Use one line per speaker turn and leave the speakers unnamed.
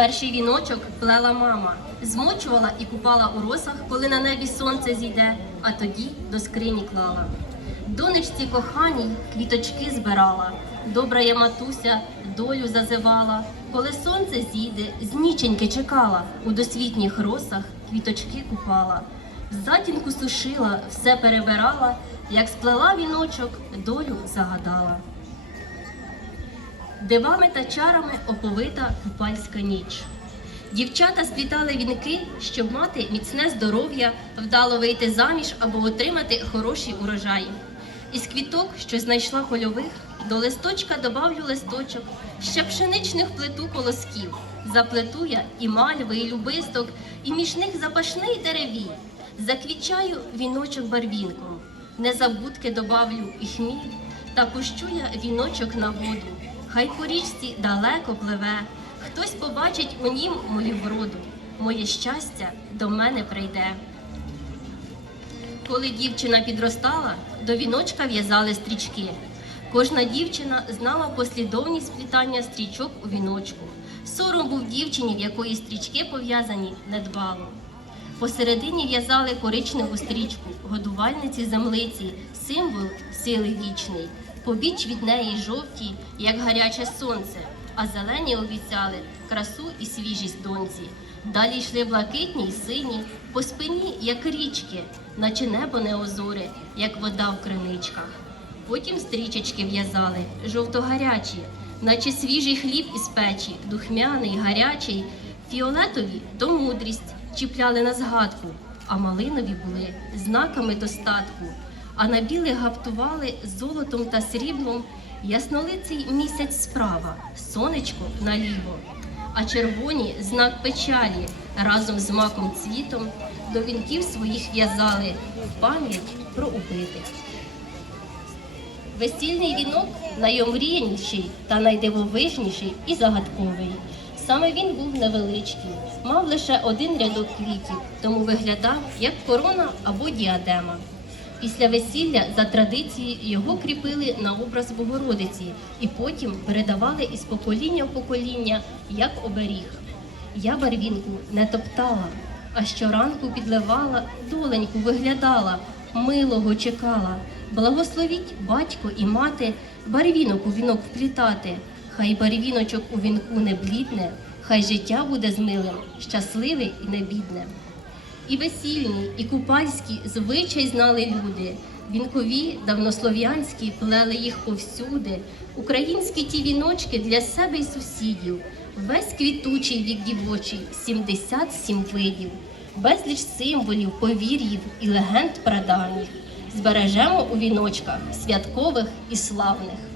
Перший віночок плела мама, змочувала і купала у росах, коли на небі сонце зійде, а тоді до скрині клала. Донечці коханій квіточки збирала, добра я матуся долю зазивала. Коли сонце зійде, з ніченьки чекала, у досвітніх росах квіточки купала. В затінку сушила, все перебирала, як сплела віночок, долю загадала. Дивами та чарами оповита купальська ніч. Дівчата сплітали вінки, щоб мати міцне здоров'я, вдало вийти заміж або отримати хороший урожай. Із квіток, що знайшла польових, до листочка добавлю листочок, ще пшеничних плету колосків. Заплету я і мальви, і любисток, і між них запашний деревій. Заквічаю віночок барвінком, незабудки добавлю і хміль, та пущу я віночок на воду. Хай по річці далеко пливе, хтось побачить у нім мою вроду, моє щастя до мене прийде. Коли дівчина підростала, до віночка в'язали стрічки. Кожна дівчина знала послідовність сплітання стрічок у віночку. Сором був дівчині, в якої стрічки пов'язані недбало. Посередині в'язали коричневу стрічку, годувальниці землиці, символ сили вічний. Побіч від неї жовті, як гаряче сонце, а зелені обіцяли красу і свіжість доньці. Далі йшли блакитні й сині, по спині, як річки, наче небо не озоре, як вода в криничках. Потім стрічечки в'язали, жовто-гарячі, наче свіжий хліб із печі, духмяний, гарячий, фіолетові то мудрість чіпляли на згадку, а малинові були знаками достатку, а на білих гаптували золотом та сріблом яснолиций місяць справа, сонечко наліво, а червоні знак печалі разом з маком цвітом до вінків своїх в'язали в пам'ять про убитих. Весільний вінок найомріяніший та найдивовижніший і загадковий. Саме він був невеличкий, мав лише один рядок квітів, тому виглядав як корона або діадема. Після весілля за традицією його кріпили на образ Богородиці і потім передавали із покоління в покоління як оберіг. Я барвінку не топтала, а щоранку підливала, доленьку виглядала, милого чекала. Благословіть батько і мати барвінок у вінок вплітати. Хай барвіночок у вінку не блідне, хай життя буде з милим, щасливе і небідне. І весільні, і купальські звичай знали люди. Вінкові, давнослов'янські плели їх повсюди. Українські ті віночки для себе й сусідів. Весь квітучий вік дівочий, 77 видів, безліч символів, повір'їв і легенд прадавніх. Збережемо у віночках святкових і славних.